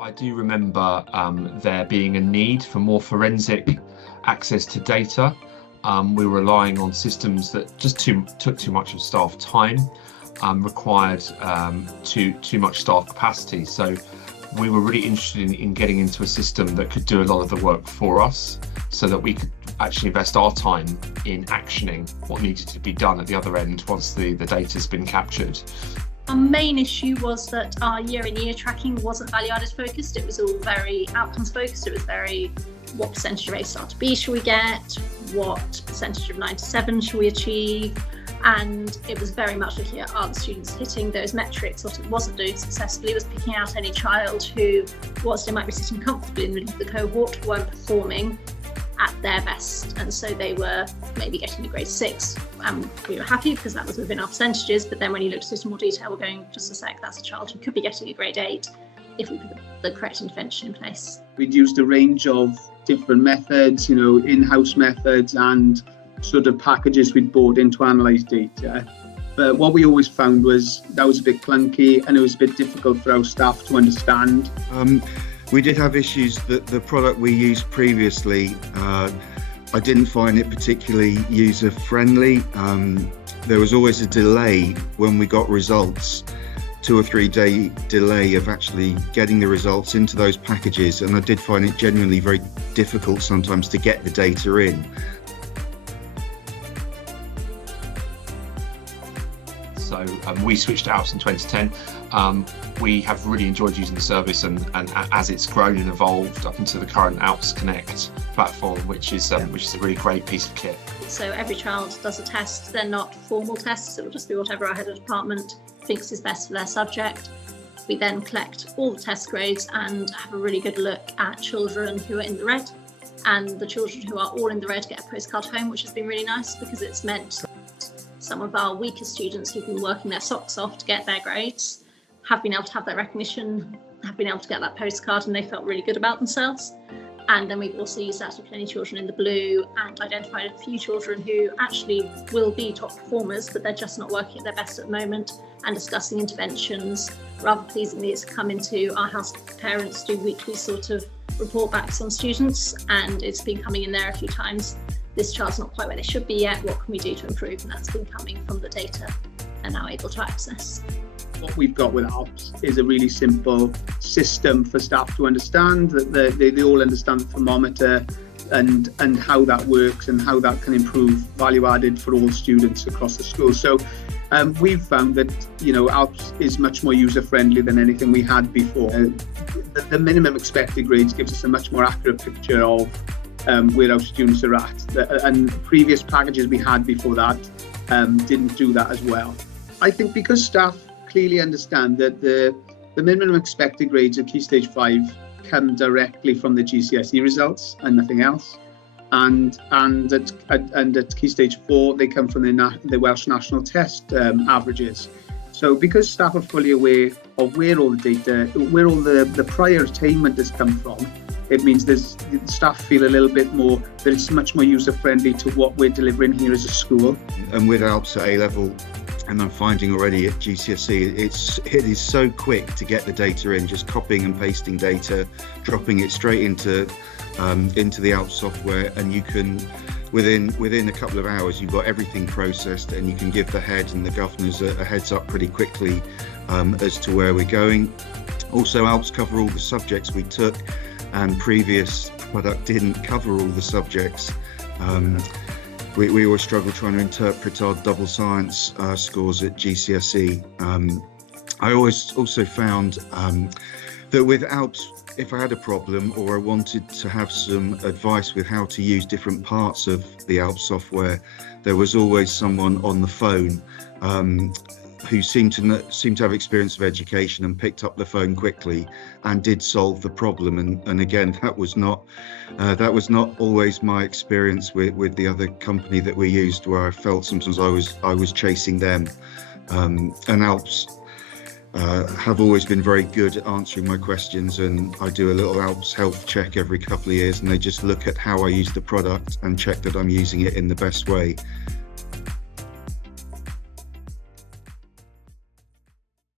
I do remember there being a need for more forensic access to data. We were relying on systems that just took too much of staff time, required too much staff capacity. So we were really interested in getting into a system that could do a lot of the work for us, so that we could actually invest our time in actioning what needed to be done at the other end once the data's been captured. Our main issue was that our year-in-year tracking wasn't value-added focused. It was all very outcomes focused. It was very, what percentage of A star to B should we get? What percentage of 9 to 7 should we achieve? And it was very much looking at, are the students hitting those metrics? What it wasn't doing successfully was picking out any child who, whilst they might be sitting comfortably in the middle of the cohort, weren't performing at their best, and so they were maybe getting a grade 6, and we were happy because that was within our percentages. But then when you looked at it in more detail, we're going, just a sec, that's a child who could be getting a grade 8 if we put the correct intervention in place. We'd used a range of different methods, in-house methods and sort of packages we'd bought in to analyse data. But what we always found was that was a bit clunky and it was a bit difficult for our staff to understand. We did have issues that the product we used previously, I didn't find it particularly user-friendly. There was always a delay when we got results, 2 or 3 day delay of actually getting the results into those packages, and I did find it genuinely very difficult sometimes to get the data in. So we switched to Alps in 2010. We have really enjoyed using the service, and as it's grown and evolved up into the current Alps Connect platform, which is a really great piece of kit. So every child does a test. They're not formal tests. It will just be whatever our head of department thinks is best for their subject. We then collect all the test grades and have a really good look at children who are in the red, and the children who are all in the red get a postcard home, which has been really nice because it's meant some of our weaker students who've been working their socks off to get their grades have been able to have that recognition, have been able to get that postcard, and they felt really good about themselves. And then we've also used that to put any children in the blue and identified a few children who actually will be top performers, but they're just not working at their best at the moment, and discussing interventions. Rather pleasingly, it's come into our house parents do weekly sort of report backs on students, and it's been coming in there a few times. This child's not quite where they should be yet, what can we do to improve? And that's been coming from the data and now able to access. What we've got with Alps is a really simple system for staff to understand, that they all understand the thermometer and how that works and how that can improve value added for all students across the school. So we've found that Alps is much more user friendly than anything we had before. The minimum expected grades gives us a much more accurate picture of where our students are at, and previous packages we had before that didn't do that as well. I think because staff clearly understand that the minimum expected grades at Key Stage 5 come directly from the GCSE results and nothing else, and at Key Stage 4 they come from the Welsh National Test averages. So because staff are fully aware of where all the data, where all the prior attainment has come from, it means staff feel a little bit more that it's much more user friendly to what we're delivering here as a school. And with Alps at A level, and I'm finding already at GCSE, it is so quick to get the data in, just copying and pasting data, dropping it straight into the Alps software, and you can, within a couple of hours, you've got everything processed, and you can give the head and the governors a heads up pretty quickly as to where we're going. Also, Alps cover all the subjects we took, and previous product didn't cover all the subjects. We always struggle trying to interpret our double science scores at GCSE. I always also found that with Alps, if I had a problem or I wanted to have some advice with how to use different parts of the Alps software, there was always someone on the phone who seemed to have experience of education and picked up the phone quickly and did solve the problem. And again, that was not always my experience with the other company that we used, where I felt sometimes I was chasing them. And Alps have always been very good at answering my questions, and I do a little Alps health check every couple of years, and they just look at how I use the product and check that I'm using it in the best way.